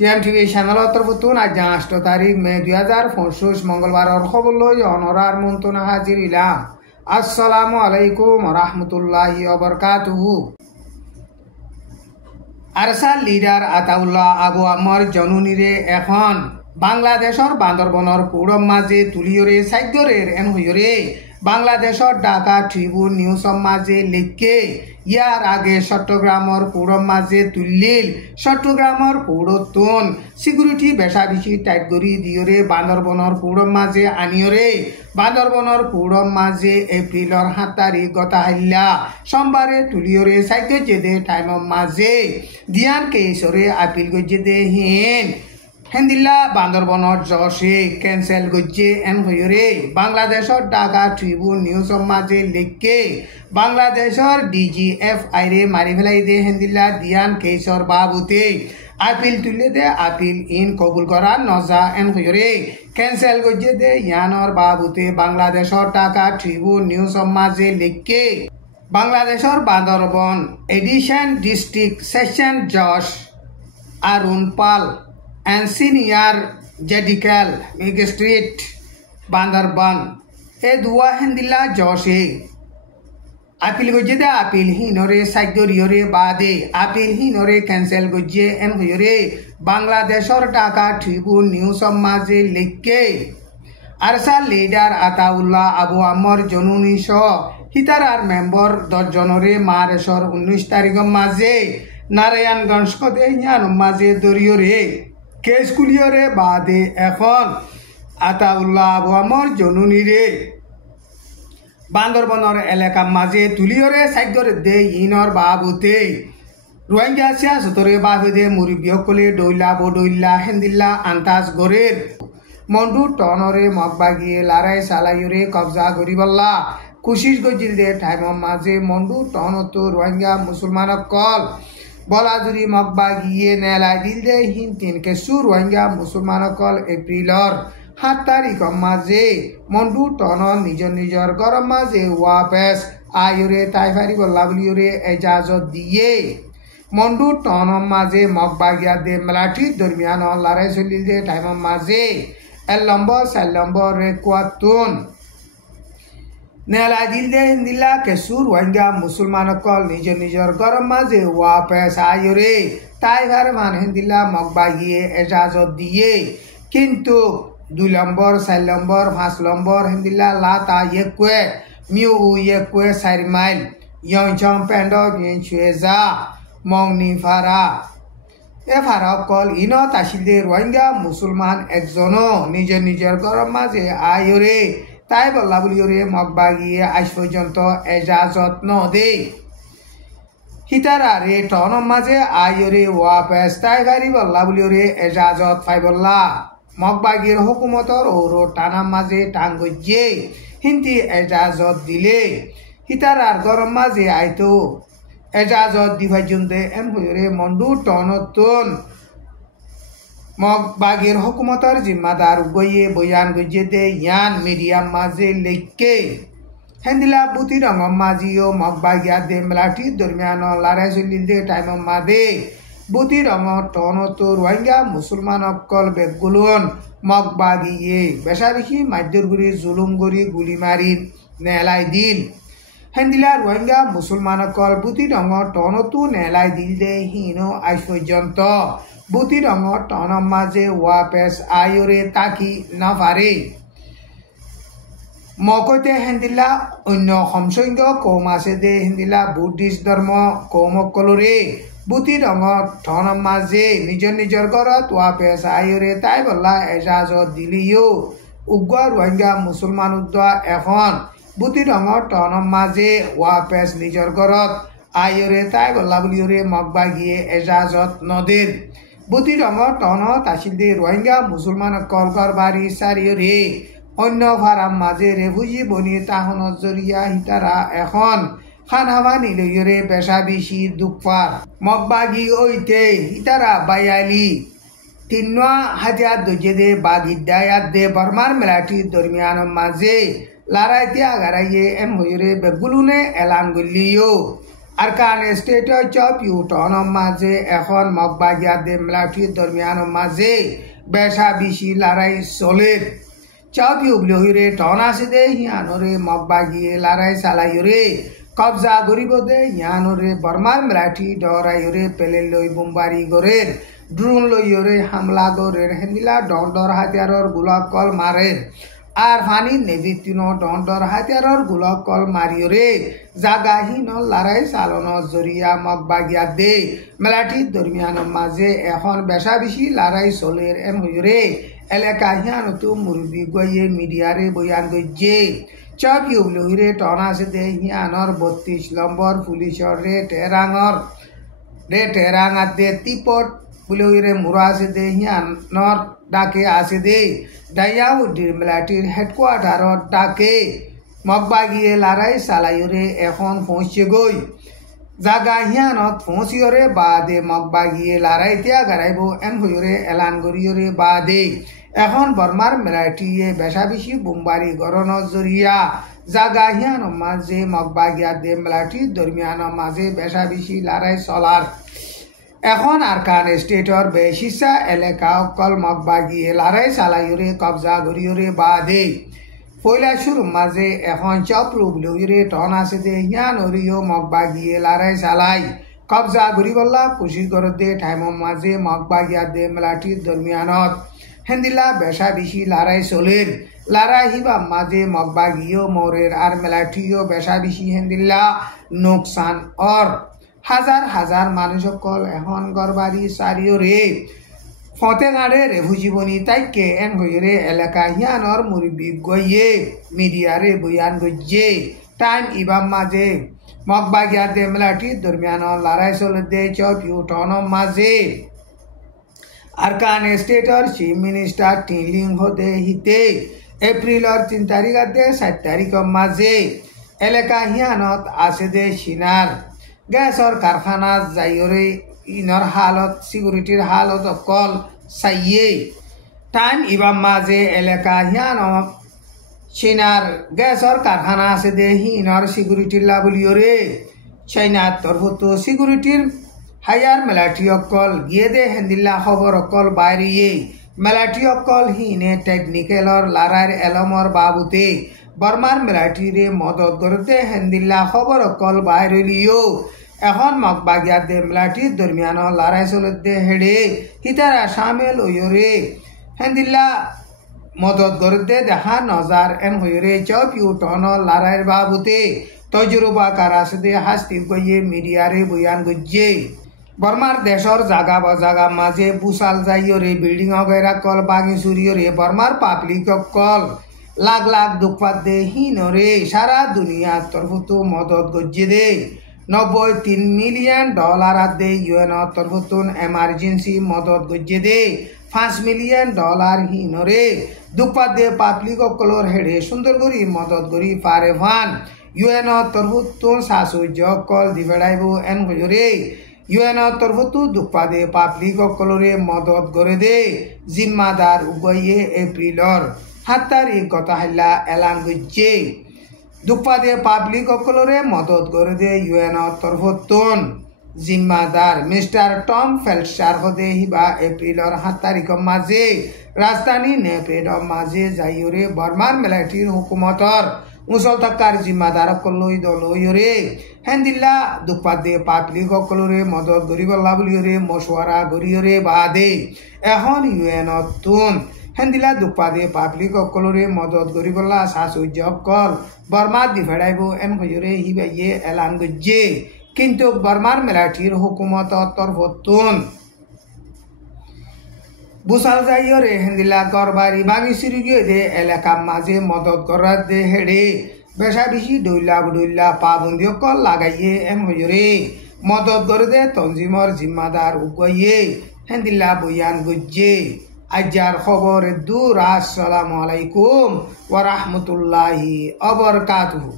টিএমটিভি চ্যানেলর পুতুন আজ 8 তারিখ মে 2025 মঙ্গলবার খবর লই অনরার মন্তনা হাজির ইলাম। আসসালামু আলাইকুম রহমতুল্লাহি ওয়া বারাকাতুহু। আরসাল লিডার আতাউল্লাহ আবু আম্মর জনুনিরে এখন বাংলাদেশর বান্দরবনের পৌরম মাঝে তুলিয়রে সাইদরের এন হইরে বাংলাদেশর ঢাকা ট্রিবিউন নিউজ মাঝে লিখকে ইয়ার আগে চট্টগ্রামের পৌরম মাঝে তুললিল চট্টগ্রামের পৌরতুন সিকিউরিটি বেশা বেশি টাইট করি দিয়রে বান্দরবনের পৌরম মাঝে আনিয়রে বান্দরবনের পৌরম মাঝে এপ্রিলর 7 তারিখ গতা হাইলা সোমবারে তুলিয়রে সাইতে যেদে টাইম মাঝে দিয়ান কেসরে আপিল গজেদে হেন্দিল্লা বান্দরবনের জশে ক্যান্সেল গজ্জে এন হইরে বাংলাদেশর ঢাকা ট্রিবিউন নিউজ মাঝে লিখকে বাংলাদেশর ডিজিএফ আইরে মারি ফেলাই দে হেন্দিল্লা দিয়ান কেসর বাবুতে আপিল তুলে দে আপিল ইন কবুল করা নজা এন হইরে ক্যান্সেল গজ্জে দে ইয়ানর বাবুতে বাংলাদেশর ঢাকা ট্রিবিউন নিউজ মাঝে লিখকে বাংলাদেশর বান্দরবন এডিশন ডিস্ট্রিক্ট সেশন জজ আরুন পাল and senior judicial magistrate Bandarban e dua hendila joshe apil gojede apil hinore saigdoriyore bade apil hinore cancel gojje en hoyore Bangladeshor Dhaka Tribune News maje likke arsal leader Ataullah Abu Ammar Jonuni sho hitarar member 10 jonore Mareshor 19 tarikh maje Narayanganj kode yan maje doriyore কেসকুলিয়রে বাদে এখন আতাউল্লাহ আবু আম্মর জনুনিরে বান্দরবনের এলাকা মাঝে তুলিয়রে সাইদরে দে ইনর বাবুতে রোহিঙ্গা সিয়াসতরে বাবুদে মুরব্বিয়কলে ডইলা বডইলা হেন্দিল্লা আন্তাজ গরের মন্ডু টনরে মগবাগিয়ে লারাই সালাইয়রে কবজা গরিবল্লা কুশিস গজিল দে টাইম মাঝে মন্ডু টনত রোহিঙ্গা মুসলমানক কল বলাজুরি মকবা গিয়ে নেলা দিল দে হিন্তিন কেসু রোহিঙ্গা মুসলমানকল এপ্রিলর 7 তারিখ মাঝে মন্ডু টন নিজর গরম মাঝে ওয়াপেস আয়রে তাইফারি বল্লাবলিয়রে এজাজত দিয়ে মন্ডু টন মাঝে মকবা গিয়া দে মেলাটি দরমিয়ান লড়াই চলিল দে টাইম মাঝে 1 নম্বর 4 নম্বর রে কুয়াতুন নেলা দিল দে হিন্দিল্লা কেসু রোহিঙ্গা মুসলমানকল নিজর গরম মাঝে ওয়াপেস আয়রে তাইফার মান হিন্দিল্লা মকবা গিয়ে এজাজত দিয়ে কিন্তু 2 নম্বর 4 নম্বর 5 নম্বর হিন্দিল্লা লাতা ইয়েকুয়ে মিউ ইয়েকুয়ে 4 মাইল ইয়ংচং পেন্ড ইনচুয়েজা মংনি ফারা এ ফারাকল ইন তাসিল দে রোহিঙ্গা মুসলমান একজনও নিজর গরম মাঝে আয়রে তাই বল্লা বলিওরে মকবা গিয়ে আজ পর্যন্ত এজাজত নদে হিতারা রে টন মাঝে আয়রে ওয়াপেস তাই ভারি বল্লা বলিওরে এজাজত পাই বল্লা মকবাগির হুকুমতর ওরো টানা মাঝে টাঙ্গজে হিন্দি এজাজত দিলে হিতারার গরম মাঝে আইতো এজাজত দিভাই জন্দে এন হইরে মন্ডু টনতুন মগবাগের হুকুমতর জিম্মাদার গইয়ে বয়ান গজে দে ইয়ান মিডিয়াম মাঝে লিখকে হেন্দিলা বুতি রঙ মাঝিও মগবাগিয়া দে মেলাটি দরমিয়ান লড়াই চলিল দে টাইম মাঝে বুতি রঙ টনতো রোহিঙ্গা মুসলমান অকল বেগুলন মগবাগিয়ে বেশা বেশি মাধ্যর গুড়ি জুলুম গড়ি গুলি মারি নেলাই দিল হেন্দিলা রোহিঙ্গা মুসলমান অকল বুতি রঙ টনতো নেলাই দিল দে হিনো আজ পর্যন্ত বুতি রঙ টন মাঝে ওয়াপেস আয়রে তাকি না পারে মকতে হেন্দিলা অন্য সমসংখ্য কৌম আছে দে হেন্দিলা বুদ্ধিষ্ট ধর্ম কৌমকলরে বুতি রঙ টন মাঝে নিজর ঘরত ওয়াপেস আয়রে তাই বল্লা এজাজত দিলিও উগ্র রোহিঙ্গা মুসলমান উদ্যোগ এখন বুতি রঙ টন মাঝে ওয়াপেস নিজর ঘরত আয়রে তাই বল্লা বলিওরে মকবা গিয়ে এজাজত নদের বুতি রঙ টন তাসিল দে রোহিঙ্গা মুসলমান কলকর বাড়ি সারিয়রে অন্য ফারাম মাঝে রেফুজি বনি তাহন জরিয়া হিতারা এখন খানাবা নিলয়রে পেশা বেশি দুঃপার মগবাগি ওইতে হিতারা বায়ালি 3 হাজার দজে দে বাগিদায়াত দে বর্মার মেলাটি দরমিয়ান মাঝে লড়াইতে আগারাইয়ে এম হইরে বেগুলুনে এলান গলিও আরকান স্টেট চপ ইউটনের মাঝে এখন মগবাগিয়াদে মিলাটির দরমিয়ানের মাঝে বেশা বেশি লড়াই চলে চপ ইউবলিহরে টন আছে দে হিয়ানরে মগবাগিয়ে লড়াই চালাইরে কবজা করিব দে হিয়ানরে বর্মার মিলাটি ডরাইরে পেলে লই বোমবারি গরের ড্রোন লইরে হামলা গরের হেন্দিলা ডর হাতিয়ারর গোলাপ কল মারের আর ফানি নেভিতিনো ডর হাতিয়ারর গোলাপ কল মারিয়রে জাগাহীন লড়াই চালনের জরিয়া মগবাগিয়া দে মেলাটির দরমিয়ানের মাঝে এখন বেশা বেশি লড়াই চলের এন হইরে এলাকা হিয়ানতো মুরব্বী গইয়ে মিডিয়ারে বয়ান গইয়ে চপ ইউবলিহরে টন আছে দে হিয়ানর 32 নম্বর পুলিশর রে টেরাঙাত দে তিপট পুলিহরে মুরা আছে দে হিয়ানর ডাকে আছে দে ডাইয়াউদ্দিন মিলাটির হেডকোয়ার্টারর ডাকে মগবাগিয়ে লড়াই চালাইরে এখন পৌঁছে গই জাগা হিয়ানত পৌঁছিয়রে বাদে মগবাগিয়ে লড়াই ত্যাগ গারাইব এন হইরে এলান করিয়রে বাদে এখন বর্মার মিলাটিয়ে বেশা বেশি বোমবারি গরনের জরিয়া জাগা হিয়ানোর মাঝে মগবাগিয়া দে মিলাটির দরমিয়ানের মাঝে বেশা বেশি লড়াই চলার এখন আরকান স্টেটর বেশিসা এলাকা অকল মগবাগিয়ে লড়াই চালাইরে কবজা করিয়রে বাদে পয়লা শুরুর মাঝে এখন চপ্রুবলিহরে টন আছে দে হিয়ানরিও মগবাগিয়ে লড়াই চালাই কবজা করিবল্লা কুশি করে দে টাইমর মাঝে মগবাগিয়া দে মিলাটির দরমিয়ানত হেন্দিলা বেশা বেশি লড়াই চলের লড়াই হিবা মাঝে মগবাগিও মোরের আর মিলাটিও বেশা বেশি হেন্দিল্লা নোকসান অর হাজার হাজার মানুষ সকল এখন গড়বাড়ি চারিওরে ফতেগাড়ে রেভু জীবনী তাইকে এন হইরে এলাকা হিয়ানর মুরব্বী গইয়ে মিডিয়ারে বয়ান গইয়ে টাইম ইবাম মাঝে মগবাগিয়া দে মিলাটির দরমিয়ানর লড়াই চলে দে চপ ইউটনের মাঝে আরকান স্টেটর চিফ মিনিস্টার টিনলিং হদে হিতে এপ্রিলর 3 তারিখ দে 7 তারিখের মাঝে এলাকা হিয়ানত আছে দে সিনার গ্যাসর কারখানা যাইরে ইনর হালত সিকিউরিটির হালত অকল চাইয়ে টাইম ইবাম মাঝে এলাকা হিয়ানত সিনার গ্যাসর কারখানা আছে দে হিনর সিকিউরিটির লাবলিয়রে চাইনার তরফতো সিকিউরিটির হায়ার মেলাটি অকল গিয়ে দে হেন্দিল্লা খবর অকল বাইরিয়ে মেলাটি অকল হিনে টেকনিক্যালর লড়াইয়ের এলমর বাবুতে বর্মার মেলাটিরে মদত করতে হেন্দিল্লা খবর অকল বাইরিলিও এখন মগবাগিয়া দে মেলাটির দরমিয়ান লড়াই চলতে হেডে হিতারা সামিল হইরে হেন্দিল্লা মদত করতে দেখা নজার এন হইরে চপ ইউটনের লড়াইয়ের বাবুতে তজরুবা কারাসদে হাস্তির গইয়ে মিডিয়ারে বয়ান গইয়ে বর্মার দেশর জাগা বজাগা মাঝে বুসাল যাইয়রে বিল্ডিং অগেরা কল বাগি চুরিয়রে বর্মার পাবলিক কল লাখ লাখ দুঃখাত দে হিনরে সারা দুনিয়ার তরফতো মদত গজ্জে দে 93 মিলিয়ন ডলার দে ইউএন তরফতুন এমার্জেন্সি মদত গজ্জে দে 5 মিলিয়ন ডলার হিনরে দুঃখাত দে পাবলিক কলর হেডে সুন্দর করি মদত করি পারে ভান ইউএন তরফতুন সাসুজ্য কল দিবেড়াইব এন হইরে ইউএন তরফতু দুঃখাদে পাবলিক কলরে মদত করে দে জিম্মাদার উগয়ে এপ্রিলর 7 তারিখ গত হাল্লা এলান গজ্জে দুঃখাদে পাবলিক কলরে মদত করে দে ইউএন তরফতুন জিম্মাদার মিস্টার টম ফেলসার হদে হিবা এপ্রিলর 7 তারিখের মাঝে রাজধানী নেপেডর মাঝে যাইরে বর্মার মিলিটারির হুকুমতর মুসল থাকার জিম্মাদার কলই দলইরে হেন্দিল্লা দুঃখাদে পাবলিক কলরে মদত গরিবল্লা বলিয়রে মশওয়ারা গরিয়রে বাদে এখন ইউএন তুন হেন্দিলা দুঃখাদে পাবলিক কলরে মদত গরিবল্লা সাসুজ্য কল বর্মা দি ফেড়াইব এন হইরে হিবাইয়ে এলান গজ্জে কিন্তু বর্মার মিলিটারির হুকুমত তরফতুন বুসাল যাইরে হেন্দিলা গড়বাড়ি বাগি সিরিগিয়ে দে এলাকা মাঝে মদত করার দে হেডে বেশা বেশি ডইলা পাবন্দি কল লাগাইয়ে এম হইরে মদত করে দে তঞ্জিমর জিম্মাদার উগইয়ে হেন্দিলা বয়ান গজ্জে আজার খবর দূর। আসসালামু আলাইকুম ওয়া রাহমাতুল্লাহি ওয়া বারাকাতুহু।